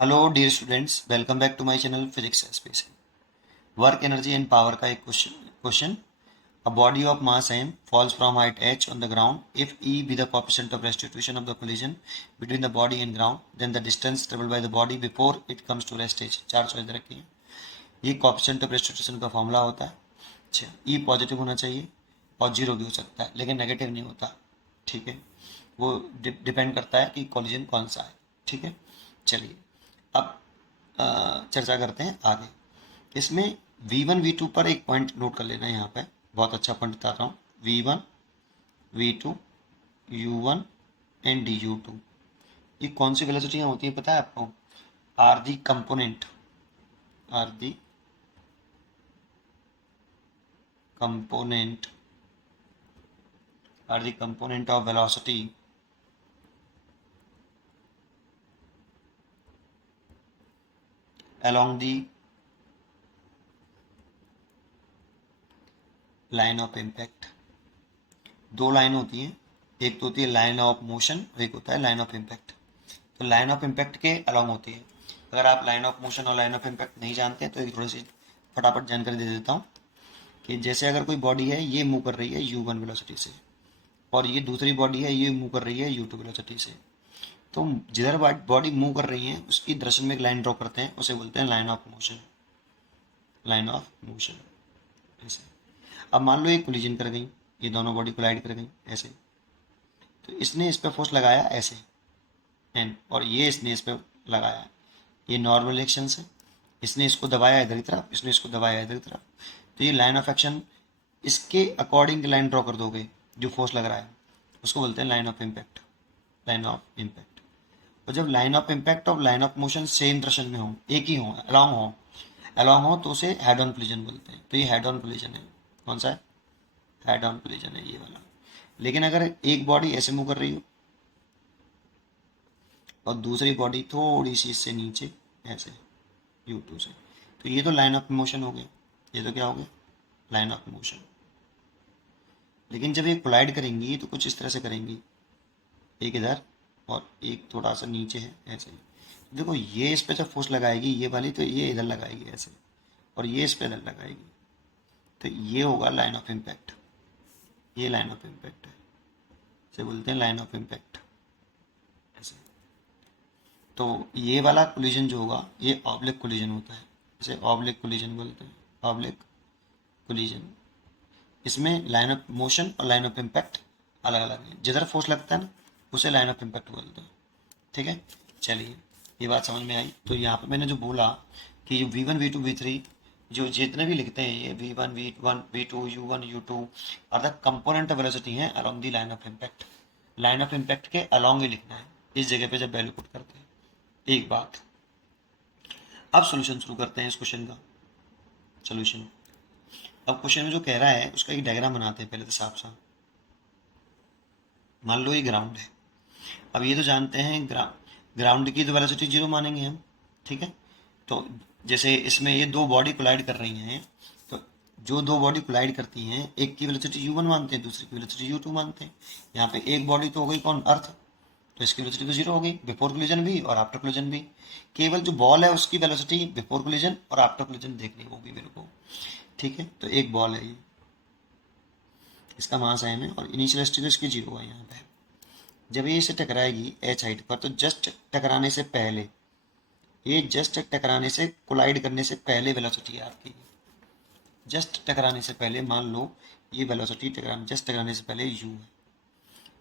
Hello dear students, welcome back to my channel physics space. Work energy and power का एक question. A body of mass m falls from height h on the ground. If e be the coefficient of restitution of the collision between the body and ground, then the distance traveled by the body before it comes to rest h। चार choice रखी है। ये coefficient of restitution का formula होता है। अच्छा, e positive होना चाहिए और जीरो भी हो सकता है, लेकिन नेगेटिव नहीं होता। ठीक है, वो डिपेंड करता है कि कॉलिजन कौन सा है। ठीक है, चलिए अब चर्चा करते हैं आगे। इसमें V1 V2 पर एक पॉइंट नोट कर लेना है। यहाँ पे बहुत अच्छा पॉइंट बता रहा हूँ। V1 V2 U1 and DU2, ये कौन सी वेलोसिटी होती है पता है आपको? R the component r the component r the component of velocity along the line of impact. दो लाइन होती हैं, एक तो होती है लाइन ऑफ मोशन और एक होता है लाइन ऑफ इम्पैक्ट। तो लाइन ऑफ इम्पैक्ट के अलॉन्ग होती है। अगर आप लाइन ऑफ मोशन और लाइन ऑफ इम्पैक्ट नहीं जानते हैं तो एक थोड़ी सी फटाफट जानकारी दे देता हूँ कि जैसे अगर कोई बॉडी है, ये मूव कर रही है u1 वेलोसिटी से, और ये दूसरी बॉडी है, ये मूव कर रही है u2 वेलोसिटी से। तो जिधर बॉडी मूव कर रही है उसकी दर्शन में एक लाइन ड्रॉ करते हैं, उसे बोलते हैं line of motion. Line of motion ऐसे। अब मान लो ये कोलिजन कर गई, ये दोनों बॉडी कोलाइड कर गई ऐसे। तो इसने इस पर फोर्स लगाया ऐसे एन, और ये इसने इस पर लगाया, ये नॉर्मल एक्शन है। इसने इसको दबाया इधर की तरफ, इसने इसको दबाया इधर की तरफ। तो ये लाइन ऑफ एक्शन, इसके अकॉर्डिंग लाइन ड्रॉ कर दोगे जो फोर्स लग रहा है, उसको बोलते हैं line of impact. Line of impact. और जब लाइन ऑफ इम्पैक्ट और line of motion same direction में हो, एक ही हो, अलॉन्ग हो तो उसे हेड ऑन कोलिजन बोलते हैं। तो ये हेड ऑन कोलिजन है। कौन सा है? हेड ऑन कोलिजन है ये वाला। लेकिन अगर एक बॉडी ऐसे मूव कर रही हो और दूसरी बॉडी थोड़ी सी इससे नीचे ऐसे U2 से, तो ये तो लाइन ऑफ मोशन हो गया। ये तो क्या हो गया? Line of motion. लेकिन जब ये कोलाइड करेंगी तो कुछ इस तरह से करेंगी, एक इधर और एक थोड़ा सा नीचे है ऐसे। देखो ये इस पे जब फोर्स लगाएगी ये वाली, तो ये इधर लगाएगी ऐसे, और ये इस पे इधर लगाएगी। तो ये होगा लाइन ऑफ इम्पैक्ट। ये लाइन ऑफ इम्पैक्ट है, इसे बोलते हैं लाइन ऑफ इम्पैक्ट ऐसे। तो ये वाला कोलिजन जो होगा ये ऑब्लिक कोलिजन होता है, इसे ऑब्लिक कोलिजन बोलते हैं। Oblique collision. इसमें लाइन ऑफ मोशन और लाइन ऑफ इम्पैक्ट अलग अलग है। जिधर फोर्स लगता है ना उसे लाइन ऑफ इम्पैक्ट बोलते हैं। ठीक है, चलिए ये बात समझ में आई। तो यहाँ पे मैंने जो बोला कि V1 V2 V3 जो जितने भी लिखते हैं, ये V1 V1 V2 U1 U2 और द कंपोनेंट ऑफ वेलोसिटी है along the line of impact. Line of impact के अलोंग ही लिखना है इस जगह पे जब वैल्यू पुट करते हैं। एक बात। अब सोल्यूशन शुरू करते हैं इस क्वेश्चन का। सोल्यूशन। अब क्वेश्चन में जो कह रहा है उसका एक डायग्राम बनाते हैं पहले तो साफ साफ। मान लो ये ग्राउंड है। अब ये तो जानते हैं ग्राउंड की तो वेलोसिटी जीरो मानेंगे हम। ठीक है, तो जैसे इसमें ये दो बॉडी कोलाइड कर रही हैं, तो जो दो बॉडी कोलाइड करती हैं, एक की वेलोसिटी U1 मानते हैं, दूसरी की वेलोसिटी U2 मानते हैं। यहाँ पे एक बॉडी तो हो गई कौन? अर्थ। तो इसकी वेलोसिटी तो जीरो हो गई, बिफोर कोलिजन भी और आफ्टर कोलिजन भी। केवल जो बॉल है उसकी वेलोसिटी बिफोर कोलिजन और आफ्टर कोलिजन देखनी होगी मेरे को। ठीक है, तो एक बॉल है ये, इसका मास m है और इनिशियल स्टेट इसकी जीरो है यहाँ पे। जब ये इसे टकराएगी h हाइट पर, तो जस्ट टकराने से पहले, ये जस्ट टकराने से कोलाइड करने से पहले वेलोसिटी है आपकी। जस्ट टकराने से पहले मान लो ये वेलोसिटी जस्ट टकराने से पहले u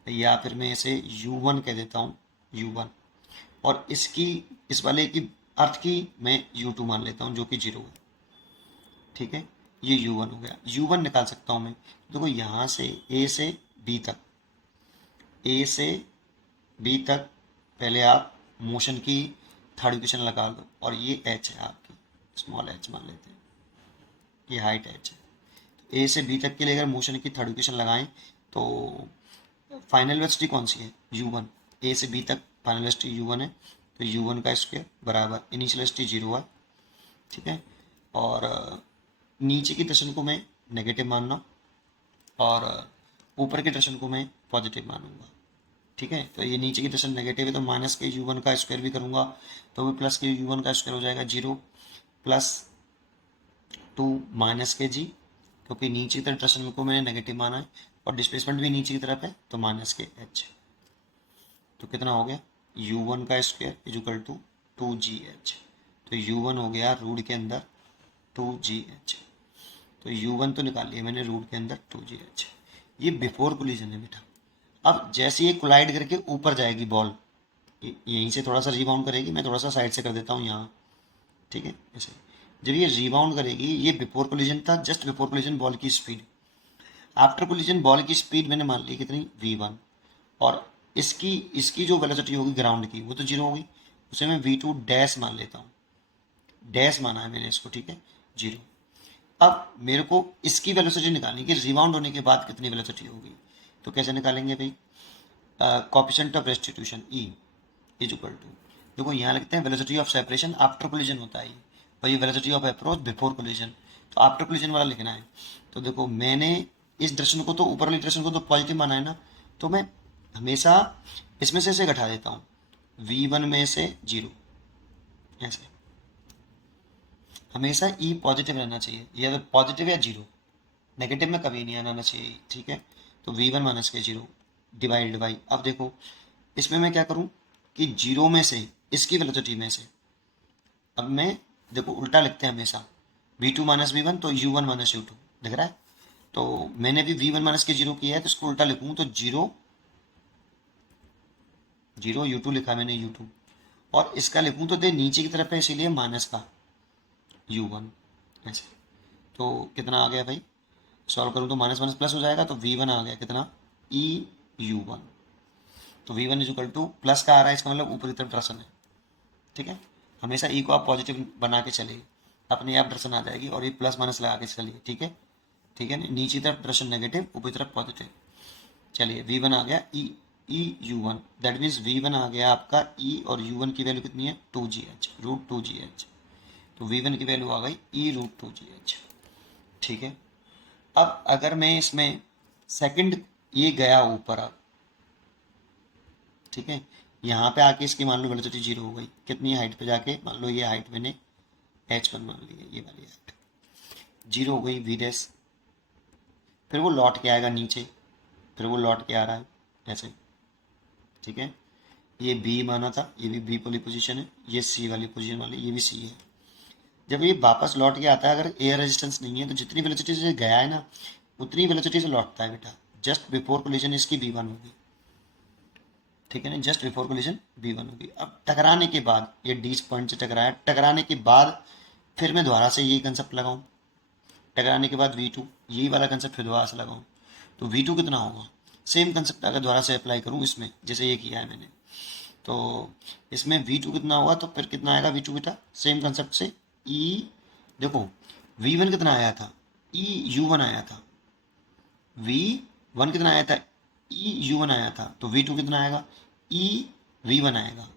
है, या फिर मैं इसे u1 कह देता हूँ, u1। और इसकी, इस वाले की, अर्थ की मैं u2 मान लेता हूँ जो कि जीरो है। ठीक है, ये u1 हो गया। u1 निकाल सकता हूँ मैं। देखो यहाँ से a से b तक, a से b तक पहले आप मोशन की थर्ड इक्वेशन लगा लो, और ये h है आपकी, स्मॉल h मान लेते हैं, ये हाइट h है। तो a से b तक के लिए अगर मोशन की थर्ड इक्वेशन लगाएं तो फाइनल वेलोसिटी कौन सी है? u1। a से b तक फाइनल वेलोसिटी u1 है, तो u1 का स्क्वायर बराबर इनिशियल वेलोसिटी जीरो है। ठीक है, और नीचे की डायरेक्शन को मैं नेगेटिव मानना और ऊपर की डायरेक्शन को मैं पॉजिटिव मानूंगा। ठीक है। तो ये नीचे की डायरेक्शन नेगेटिव है, तो माइनस के u1 का स्क्वायर भी करूँगा तो भी प्लस के u1 का स्क्वायर हो जाएगा 0 प्लस 2 माइनस के जी, क्योंकि नीचे की तरफ डायरेक्शन को मैंने नेगेटिव माना है और डिस्प्लेसमेंट भी नीचे की तरफ है, तो माइनस के h। तो कितना हो गया u1 का square is equal to 2gh। तो u1 हो गया रूट के अंदर 2gh। तो u1 तो निकाल लिया मैंने रूट के अंदर 2gh। ये बिफोर कोलिजन है बेटा। अब जैसे ये कोलाइड करके ऊपर जाएगी बॉल, यहीं से थोड़ा सा रिबाउंड करेगी, मैं थोड़ा सा साइड से कर देता हूँ यहाँ, ठीक है। ऐसे जब ये रिबाउंड करेगी, ये बिफोर कोलिजन था, जस्ट बिफोर कोलिजन बॉल की स्पीड। आफ्टर कोलिजन बॉल की स्पीड मैंने मान ली कितनी v1, और इसकी इसकी जो वेलोसिटी होगी ग्राउंड की वो तो जीरो होगी, उसे मैं v2 डैश मान लेता हूँ, डैश माना है मैंने इसको, ठीक है, जीरो। अब मेरे को इसकी वेलोसिटी निकालनी कि रिबाउंड होने के बाद कितनी वेलोसिटी होगी। तो कैसे निकालेंगे भाई, coefficient of restitution E is equal to, देखो यहाँ लिखते हैं velocity of separation after collision होता है, और ये velocity of approach before collision, तो आफ्टर कोलिजन वाला लिखना है। तो देखो मैंने इस डायरेक्शन को तो ऊपर वाली डायरेक्शन को तो पॉजिटिव माना है ना, तो मैं हमेशा इसमें से घटा देता हूँ, v1 में से 0, ऐसे हमेशा E पॉजिटिव रहना चाहिए, या तो पॉजिटिव या 0, नेगेटिव में कभी नहीं आना चाहिए, ठीक है। तो v1 माइनस के 0 डिवाइड बाई, अब देखो इसमें मैं क्या करूं कि 0 में से इसकी वेलोसिटी में से, अब मैं देखो उल्टा लिखते हैं हमेशा, v2 माइनस v1 तो u1 माइनस u2, दिख रहा है। तो मैंने भी v1 माइनस के 0 किया है, तो इसको उल्टा लिखूं तो 0 0 u2 लिखा मैंने u2, और इसका लिखूं तो दे नीचे की तरफ है इसीलिए माइनस का u1, ऐसे। तो कितना आ गया भाई, सॉल्व करूँ तो माइनस माइनस प्लस हो जाएगा, तो v1 आ गया कितना e u1। तो v1 is equal two plus का आ रहा है, इसका मतलब ऊपरी तरफ डायरेक्शन है, ठीक है। हमेशा e को आप पॉजिटिव बना के चलिए, अपने आप डायरेक्शन आ जाएगी, और ये प्लस माइनस लगा के चलिए, ठीक है, ठीक है। नीचे तरफ डायरेक्शन नेगेटिव, ऊपरी तरफ पॉजिटिव। चलिए v1 आ गया e u1, that means v1 आ गया आपका e, और u1 की वैल्यू कितनी है 2gh, रूट 2gh। तो v1 की वैल्यू आ गई e रूट 2gh, ठीक है। अब अगर मैं इसमें सेकंड ये गया ऊपर, अब ठीक है, यहाँ पे आके इसकी मान लो वेलोसिटी 0 हो गई, कितनी हाइट पे जाके, मान लो ये हाइट मैंने h1 मान ली है, ये वाली हाइट 0 हो गई v डैश, फिर वो लौट के आएगा नीचे, फिर वो लौट के आ रहा है ऐसे, ठीक है। ये b माना था, ये भी b वाली पोजीशन है, ये c वाली पोजीशन वाली, ये भी c है। जब ये वापस लौट के आता है, अगर एयर रेजिस्टेंस नहीं है, तो जितनी वेलोसिटी से गया है ना उतनी वेलोसिटी से लौटता है बेटा। जस्ट बिफोर कोलिजन इसकी v1 होगी, ठीक है ना, जस्ट बिफोर कोलिजन v1 होगी। अब टकराने के बाद ये डी पॉइंट से टकराया, टकराने के बाद फिर मैं दोबारा से यही कंसेप्ट लगाऊं, टकराने के बाद v2, यही वाला कंसेप्ट फिर दोबारा से लगाऊं, तो v2 कितना होगा, सेम कंसेप्ट अगर दोबारा से अप्लाई करूं इसमें, जैसे ये किया है मैंने, तो इसमें v2 कितना होगा, तो फिर कितना आएगा v2 बेटा, सेम कंसेप्ट से e, देखो v1 कितना आया था, e u1 आया था, v1 कितना आया था, e u1 आया था, तो v2 कितना आएगा, e v1 आएगा,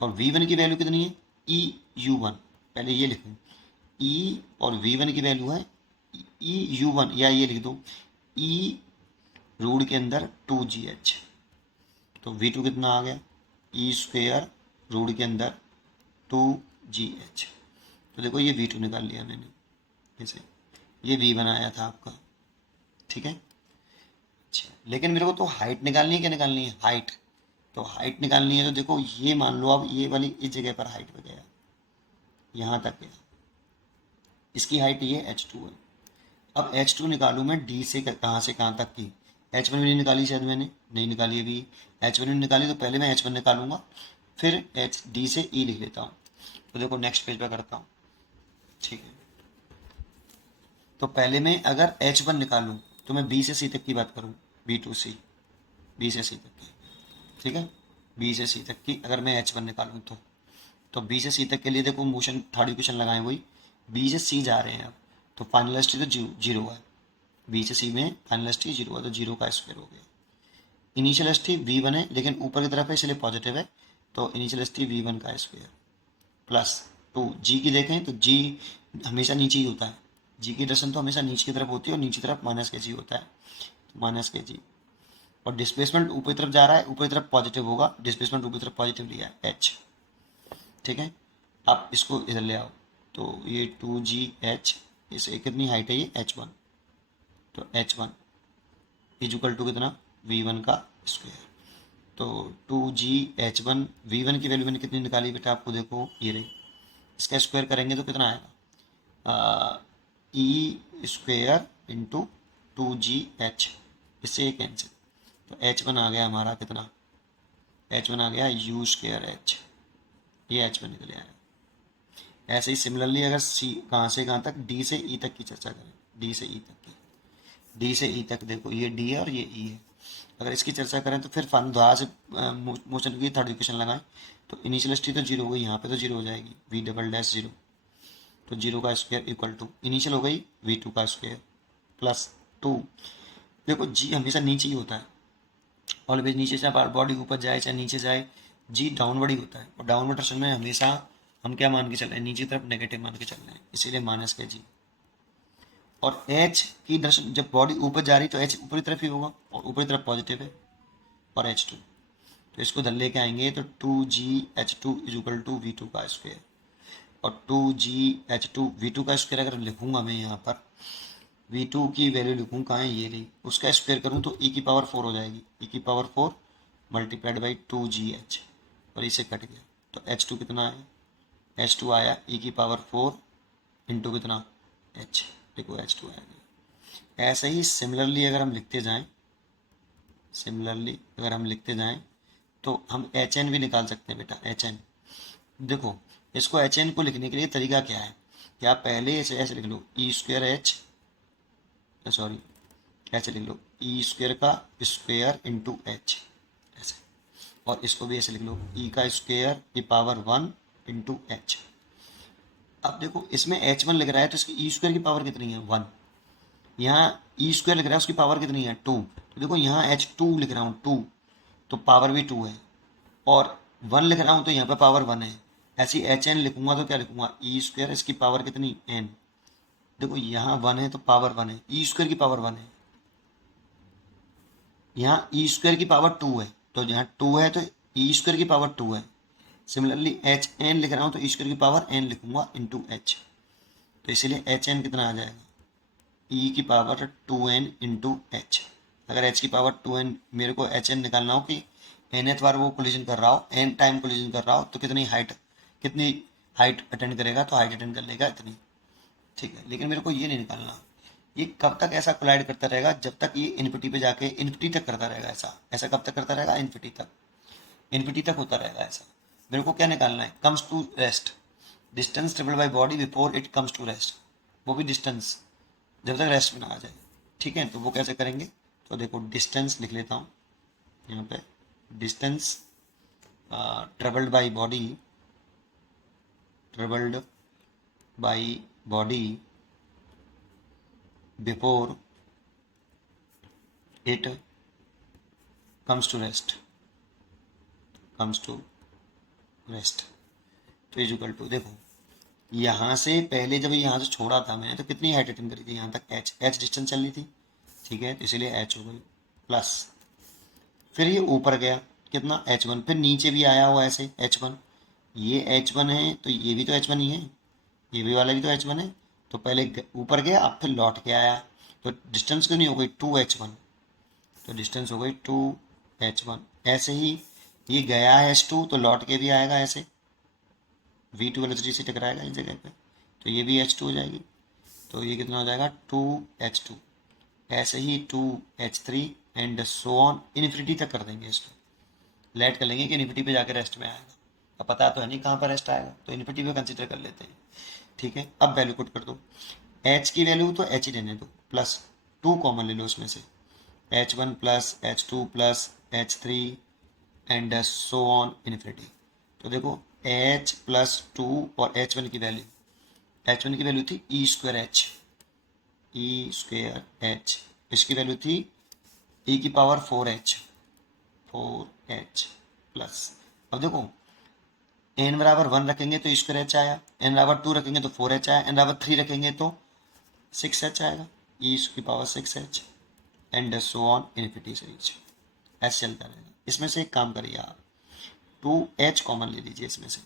और v1 की वैल्यू कितनी है e u1, पहले ये लिखूं, e और v1 की वैल्यू है e u1, या ये लिख दो e रूट के अंदर 2gh, तो v2 कितना आ गया e स्क्वेयर रूट के अंदर 2gh। तो देखो ये v2 निकाल लिया मैंने, जैसे ये v1 आया था आपका, ठीक है। अच्छा, लेकिन मेरे को तो हाइट निकालनी है, क्या निकालनी है, हाइट। तो हाइट निकालनी है, तो देखो ये मान लो अब ये वाली इस जगह पर हाइट पे गया, यहाँ तक गया, इसकी हाइट ये h2 है। अब h2 निकालूँ मैं d से कहाँ से कहाँ तक की, h1 भी नहीं निकाली शायद मैंने, नहीं निकाली अभी, h1 नहीं निकाली, तो पहले मैं h1 निकालूंगा, फिर d से e लिख लेता हूँ। तो देखो नेक्स्ट पेज पर करता हूँ, ठीक है। तो पहले मैं अगर h1 निकालूँ तो मैं b से c तक की बात करूँ, b to c, b से c तक की, ठीक है, b से c तक की अगर मैं h1 निकालूँ तो b से c तक के लिए देखो मोशन थर्ड इक्वेशन लगाए वही, b से c जा रहे हैं अब, तो फाइनल वेलोसिटी तो जीरो है, b से c में फाइनल वेलोसिटी जीरो है, तो जीरो का स्क्वायर हो गया। इनिशियल वेलोसिटी v1 है, लेकिन ऊपर की तरफ है इसलिए पॉजिटिव है, तो इनिशियल वेलोसिटी v1 का स्क्वायर प्लस 2 g की देखें तो g हमेशा नीचे ही होता है, g की डायरेक्शन तो हमेशा नीचे की तरफ होती है, और नीचे की तरफ माइनस के जी होता है, तो माइनस के जी और डिस्प्लेसमेंट ऊपरी तरफ जा रहा है, ऊपरी तरफ पॉजिटिव होगा, डिस्प्लेसमेंट ऊपरी तरफ पॉजिटिव लिया है h, ठीक है। आप इसको इधर ले आओ, तो ये 2gh, इसे कितनी हाइट है ये h1, तो h1 इजुकल टू कितना v1 का स्क्वायर। तो 2gh1, v1 की वैल्यू मैंने कितनी निकाली बेटा आपको देखो ये रही, इसका स्क्वायर करेंगे तो कितना आएगा ई स्क्वायर इंटू 2gh, इससे ये कैंसिल, तो h1 आ गया हमारा कितना, h1 आ गया u स्क्वायर h, ये h1 निकल आया। ऐसे ही सिमिलरली अगर सी कहाँ से कहाँ तक, डी से ई तक की चर्चा करें, डी से ई तक की, डी से ई तक देखो ये डी है और ये ई है, अगर इसकी चर्चा करें तो फिर फन दोबारा से मोशन की थर्ड इक्वेशन लगाएं, तो इनिशियल वेलोसिटी तो जीरो हो गई, यहाँ पे तो जीरो हो जाएगी, वी डबल डैश जीरो, तो जीरो का स्क्वायर इक्वल टू इनिशियल हो गई वी टू का स्क्वायर प्लस टू। देखो जी हमेशा नीचे ही होता है, ऑलवेज नीचे, चाहे बॉडी ऊपर जाए चाहे नीचे जाए, जी डाउनवर्ड ही होता है, और डाउनवर्ड डायरेक्शन में हमेशा हम क्या मान के चल रहे हैं, नीचे तरफ नेगेटिव मान के चल रहे हैं, इसीलिए माइनस का जी। और एच की डायरेक्शन, जब बॉडी ऊपर जा रही तो एच ऊपरी तरफ ही होगा, और ऊपरी तरफ पॉजिटिव है, और एच टू, तो इसको इधर लेके आएंगे तो 2gh2 is equal to v two का स्क्वायर, और 2gh2 वी टू का स्क्वायर अगर लिखूंगा मैं यहाँ पर, वी टू की वैल्यू लिखूँ कहाँ है, ये रही, उसका स्क्वायर करूँ तो ई की पावर 4 हो जाएगी, ई की पावर 4 मल्टीप्लाइड बाई 2gh, और इसे कट गया, तो h2 कितना है, h2 आया ई की पावर 4 इंटू कितना h, देखो h2 आया गया। ऐसे ही सिमिलरली अगर हम लिखते जाएं, सिमिलरली अगर हम लिखते जाएं तो हम एच एन भी निकाल सकते हैं बेटा, एच एन। देखो इसको एच एन को लिखने के लिए तरीका क्या है कि आप पहले इसे ऐसे लिख लो, ई स्क्वायर एच, सॉरी ऐसे लिख लो, ई स्क्वायर का स्क्वायर इंटू एच, ऐसे, और इसको भी ऐसे लिख लो, ई का स्क्वायर की पावर 1 इंटू एच। अब देखो इसमें एच वन लिख रहा है तो इसकी ई स्क्वायर की पावर कितनी है 1, यहाँ ई स्क्वायर लिख रहा है उसकी पावर कितनी है 2, तो देखो यहाँ एच टू लिख रहा हूँ 2, तो पावर भी 2 है, और 1 लिख रहा हूँ तो यहाँ पे पावर 1 है, ऐसी एच एन लिखूंगा तो क्या लिखूंगा, ई स्क्वायर, इसकी पावर कितनी एन, देखो यहाँ 1 है तो पावर 1 है, ई स्क्वायर की पावर 1 है, यहाँ ई स्क्वायर की पावर 2 है, तो यहाँ 2 है तो ई स्क्वायर की पावर 2 है। सिमिलरली एच एन लिख रहा हूँ तो ई स्क्वायर की पावर एन लिखूंगा इंटू एच, तो इसीलिए एच एन कितना आ जाएगा, ई की पावर 2n इंटू एच। अगर h की पावर 2n, मेरे को एच एन निकालना हो कि nth बार वो कोलिजन कर रहा हो, n टाइम कोलिजन कर रहा हो, तो कितनी हाइट अटेंड करेगा, तो हाइट अटेंड कर लेगा इतनी, ठीक है। लेकिन मेरे को ये नहीं निकालना, ये कब तक ऐसा कोलाइड करता रहेगा, जब तक ये इन्फिनिटी पे जाके इन्फिनिटी तक करता रहेगा, ऐसा ऐसा कब तक करता रहेगा, इन्फिनिटी तक, इन्फिनिटी तक होता रहेगा ऐसा। मेरे को क्या निकालना है, comes to rest, distance travelled by body before it comes to rest, वो भी डिस्टेंस जब तक रेस्ट में ना आ जाए, ठीक है। तो वो कैसे करेंगे, तो देखो डिस्टेंस लिख लेता हूँ यहाँ पे, distance travelled by body, travelled by body before it comes to rest, comes to rest, तो इजुकल टू, देखो यहाँ से पहले जब यहाँ से छोड़ा था मैंने तो कितनी हाइट अटेंड करी थी, यहाँ तक एच डिस्टेंस चल रही थी, ठीक है, तो इसीलिए एच हो गई प्लस, फिर ये ऊपर गया कितना h1, फिर नीचे भी आया हुआ ऐसे h1, ये h1 है तो ये भी तो h1 ही है, ये भी वाला भी तो h1 है, तो पहले ऊपर गया अब फिर लौट के आया, तो डिस्टेंस क्यों नहीं हो गई 2h1, तो डिस्टेंस हो गई 2h1। ऐसे ही ये गया है h2 तो लौट के भी आएगा ऐसे, v2 वेलोसिटी से टकराएगा इस जगह पे, तो ये भी h2 हो जाएगी, तो ये कितना हो जाएगा 2h2, ऐसे ही 2h3 and so on infinity तक कर देंगे इसको, लेट कर लेंगे कि इन्फिनिटी पे जाकर रेस्ट में आएगा, अब पता तो है नहीं कहाँ पर रेस्ट आएगा, तो इन्फिनिटी पे कंसिडर कर लेते हैं, ठीक है। अब वैल्यू पुट कर दो, h की वैल्यू तो h ही रहने दो, प्लस 2 कॉमन ले लो उसमें से, h1 plus h2 plus h3 and so on infinity, तो देखो h प्लस 2 और h1 की वैल्यू, h1 की वैल्यू थी E square H, E square H, इसकी वैल्यू थी ई की पावर 4h, 4h प्लस, अब देखो n बराबर 1 रखेंगे तो ई स्क्वायर एच आया, n बराबर 2 रखेंगे तो 4h आया, n बराबर 3 रखेंगे तो 6h आएगा, ई की power 6h and so on infinity से रीच, ऐसे चलता रहेगा। इसमें से एक काम करिए आप, 2h कॉमन ले लीजिए इसमें से,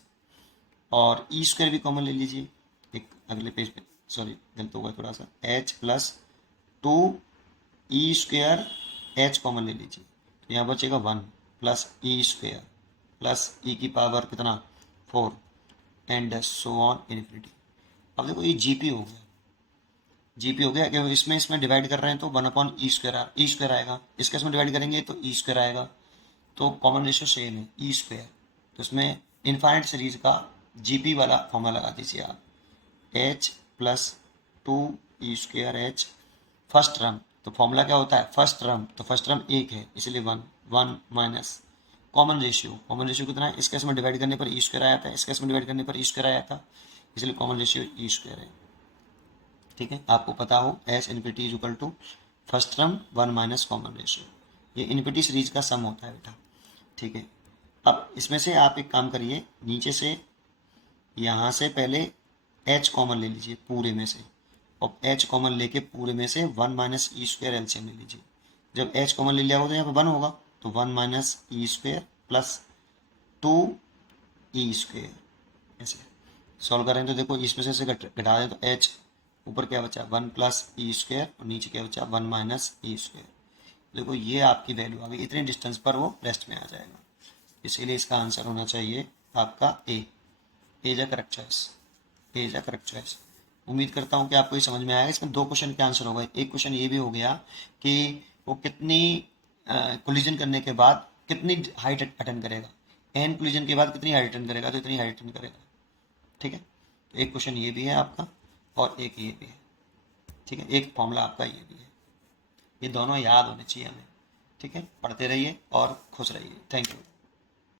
और ई स्क्वायर भी कॉमन ले लीजिए एक अगले पेज पे, सॉरी गलत होगा थोड़ा सा, h plus 2e² h common ले लीजिए, तो यहाँ बचेगा 1 प्लस e² प्लस e की पावर कितना 4 एंड सो ऑन इन्फिनिटी। अब देखो ये जीपी हो गया, जीपी हो गया कि इसमें डिवाइड कर रहे हैं तो 1/e² आएगा, इसके इसमें डिवाइड करेंगे तो e² आएगा, तो कॉमन रेशियो सेम है e²। तो इसमें इनफाइनाइट सीरीज का जीपी वाला फॉर्मूला लगा दीजिए आप, h plus 2e² h first term, तो फॉर्मूला क्या होता है फर्स्ट टर्म, तो फर्स्ट टर्म एक है इसलिए 1 माइनस कॉमन रेशियो कितना है, इसके इसमें डिवाइड करने पर e² आया था, इसके इसमें डिवाइड करने पर e² आया था, इसलिए कॉमन रेशियो e² है। ठीक है, आपको पता हो S infinity is equal to first term 1 minus common ratio, ये इनफिनिटी सीरीज का सम होता है बेटा। ठीक है, अब इसमें से आप एक काम करिए, नीचे से यहाँ से पहले h कॉमन ले लीजिए पूरे में से, और h कॉमन लेके पूरे में से 1 माइनस e² एलसीएम ले लीजिए। जब h कॉमन ले लिया होगा तो यहाँ पे 1 होगा, तो 1 माइनस e² प्लस 2e², ऐसे सॉल्व करें तो देखो इसमें से घटा दें तो h ऊपर क्या बचा 1 प्लस e² और नीचे क्या बचा 1 माइनस e²। देखो ये आपकी वैल्यू आ गई, इतने डिस्टेंस पर वो रेस्ट में आ जाएगा, इसीलिए इसका आंसर होना चाहिए आपका A is a correct choice, A is a correct choice. उम्मीद करता हूँ कि आपको ये समझ में आएगा। इसमें 2 क्वेश्चन के आंसर हो गए, एक क्वेश्चन ये भी हो गया कि वो कितनी कोलिजन करने के बाद कितनी हाइट अटेंड करेगा, एन कोलिजन के बाद कितनी हाइट अटेंड करेगा, तो इतनी हाइट अटेंड करेगा। ठीक है, तो एक क्वेश्चन ये भी है आपका और एक ये भी है। ठीक है, एक फॉर्मूला आपका ये भी है, ये दोनों याद होने चाहिए हमें। ठीक है, पढ़ते रहिए और खुश रहिए। Thank you.